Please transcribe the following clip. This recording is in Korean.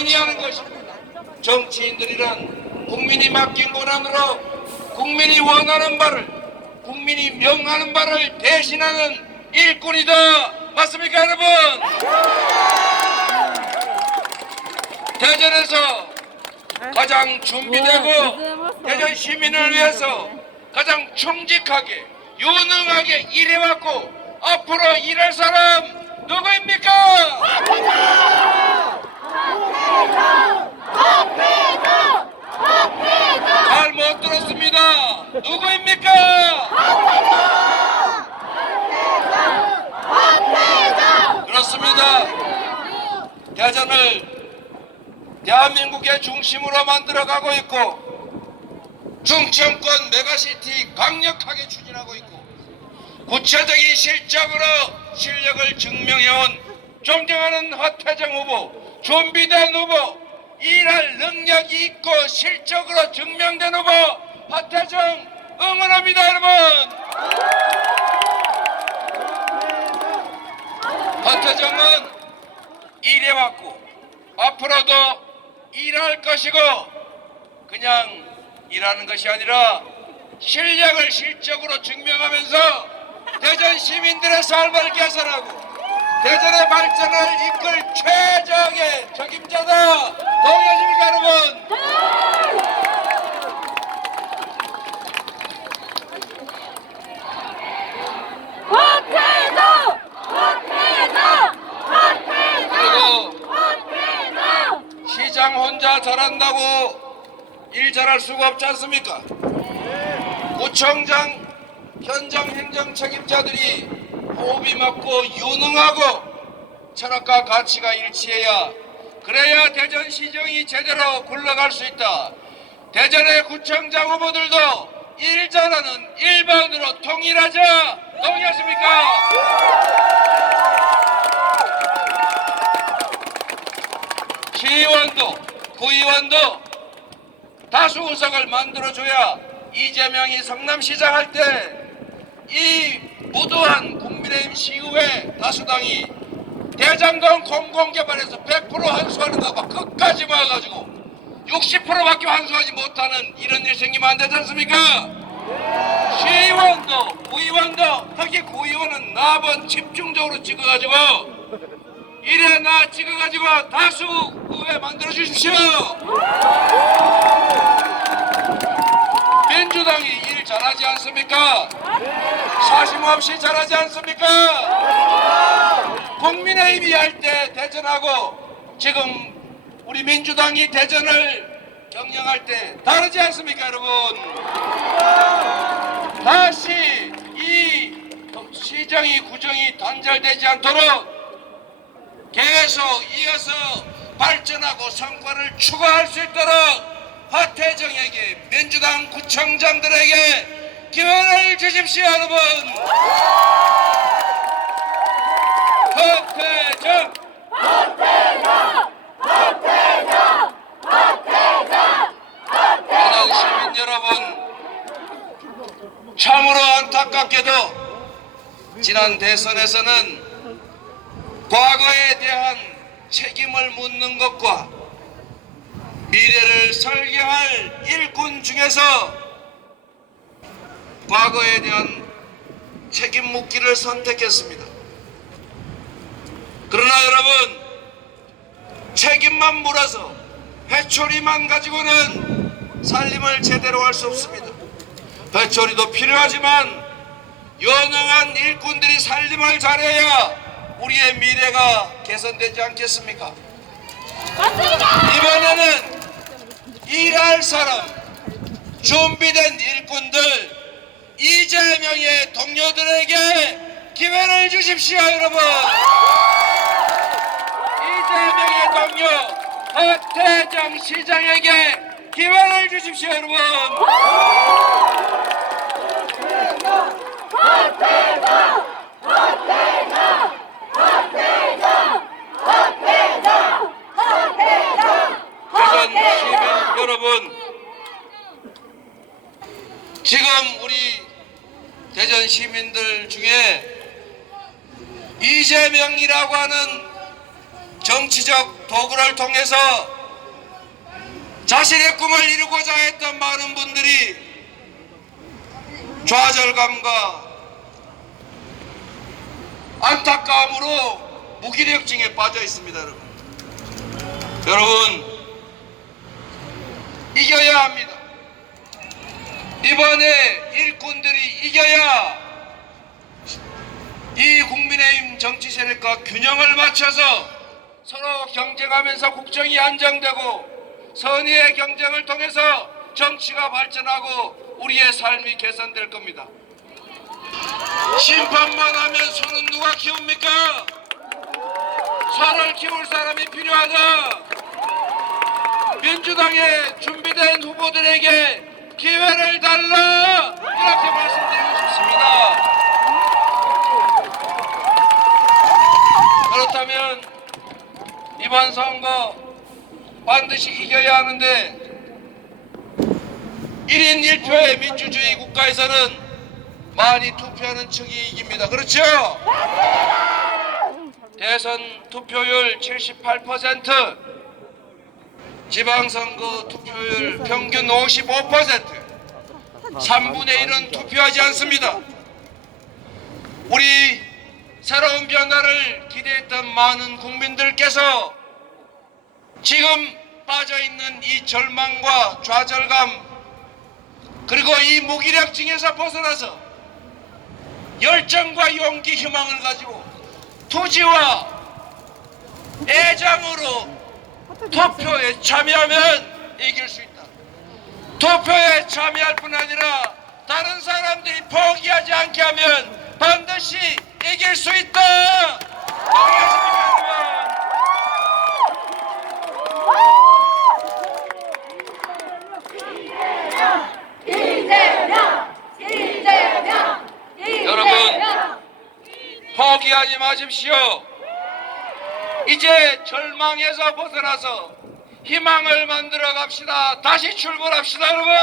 국민이 하는 것입니다. 정치인들이란 국민이 맡긴 권한으로 국민이 원하는 바를 국민이 명하는 바를 대신하는 일꾼이다. 맞습니까, 여러분? 대전에서 가장 준비되고 대전 시민을 위해서 가장 충직하게 유능하게 일해왔고 앞으로 일할 사람 누구입니까? 잘 못 들었습니다. 누구입니까? 그렇습니다. 대전을 대한민국의 중심으로 만들어가고 있고 중천권 메가시티 강력하게 추진하고 있고 구체적인 실적으로 실력을 증명해온 존경하는 허태정 후보 준비된 후보 일할 능력이 있고 실적으로 증명된 후보 허태정 응원합니다 여러분! 허태정은 일해왔고 앞으로도 일할 것이고 그냥 일하는 것이 아니라 실력을 실적으로 증명하면서 대전 시민들의 삶을 개선하고 대전의 발전을 이끌 최적의 적임자다 동의하십니까 여러분? 박태정! 박태정! 박태정! 그리고 박태정! 잘한다고 일 잘할 수가 없지 않습니까? 구청장 현장 행정 책임자들이 호흡이 맞고 유능하고 철학과 가치가 일치해야 그래야 대전 시정이 제대로 굴러갈 수 있다. 대전의 구청장 후보들도 일 잘하는 일반으로 통일하자. 동의하십니까? 시의원도 구의원도 다수 의석을 만들어줘야 이재명이 성남시장 할 때 이 무도한 국민의힘 시의회 다수당이 대장동 공공개발에서 100% 환수하는 거고 끝까지 모아가지고 60%밖에 환수하지 못하는 이런 일 생기면 안 되지 않습니까? 시의원도 구의원도 특히 구의원은 나번 집중적으로 찍어가지고 이래 나 찍어가지고 다수 의회 만들어 주십시오. 민주당이 일 잘하지 않습니까? 사심 없이 잘하지 않습니까? 국민의힘이 할 때 대전하고 지금 우리 민주당이 대전을 경영할 때 다르지 않습니까, 여러분? 다시 이 시정이 구정이 단절되지 않도록 계속 이어서 발전하고 성과를 추구할 수 있도록 하태정에게 민주당 구청장들에게 기회를 주십시오 여러분. 하태정! 대전 시민 여러분 참으로 안타깝게도 지난 대선에서는 과거에 대한 책임을 묻는 것과 미래를 설계할 일꾼 중에서 과거에 대한 책임 묻기를 선택했습니다. 그러나 여러분, 책임만 물어서 회초리만 가지고는 살림을 제대로 할 수 없습니다. 회초리도 필요하지만 유능한 일꾼들이 살림을 잘해야 우리의 미래가 개선되지 않겠습니까? 맞습니다! 이번에는 일할 사람, 준비된 일꾼들, 이재명의 동료들에게 기회를 주십시오, 여러분. 이재명의 동료 허태정 시장에게 기회를 주십시오, 여러분. 대전 시민 여러분, 지금 우리 대전 시민들 중에 이재명이라고 하는 정치적 도구를 통해서 자신의 꿈을 이루고자 했던 많은 분들이 좌절감과 안타까움으로 무기력증에 빠져 있습니다, 여러분. 여러분, 이겨야 합니다. 이번에 일꾼들이 이겨야 이 국민의힘 정치 세력과 균형을 맞춰서 서로 경쟁하면서 국정이 안정되고 선의의 경쟁을 통해서 정치가 발전하고 우리의 삶이 개선될 겁니다. 심판만 하면 손은 누가 키웁니까? 손을 키울 사람이 필요하다. 민주당의 준비된 후보들에게 기회를 달라 이렇게 말씀드리고 싶습니다. 그렇다면 이번 선거 반드시 이겨야 하는데 1인 1표의 민주주의 국가에서는 많이 투표하는 측이 이깁니다. 그렇죠? 대선 투표율 78%, 지방선거 투표율 평균 55%, 3분의 1은 투표하지 않습니다. 우리 새로운 변화를 기대했던 많은 국민들께서 지금 빠져있는 이 절망과 좌절감 그리고 이 무기력증에서 벗어나서 열정과 용기 희망을 가지고 투지와 애정으로 투표에 참여하면 이길 수 있다. 투표에 참여할 뿐 아니라 다른 사람들이 포기하지 않게 하면 반드시 이길 수 있다. 여러분? 이재명! 이재명! 이재명! 포기하지 마십시오. 이제 절망에서 벗어나서 희망을 만들어 갑시다. 다시 출발합시다, 여러분.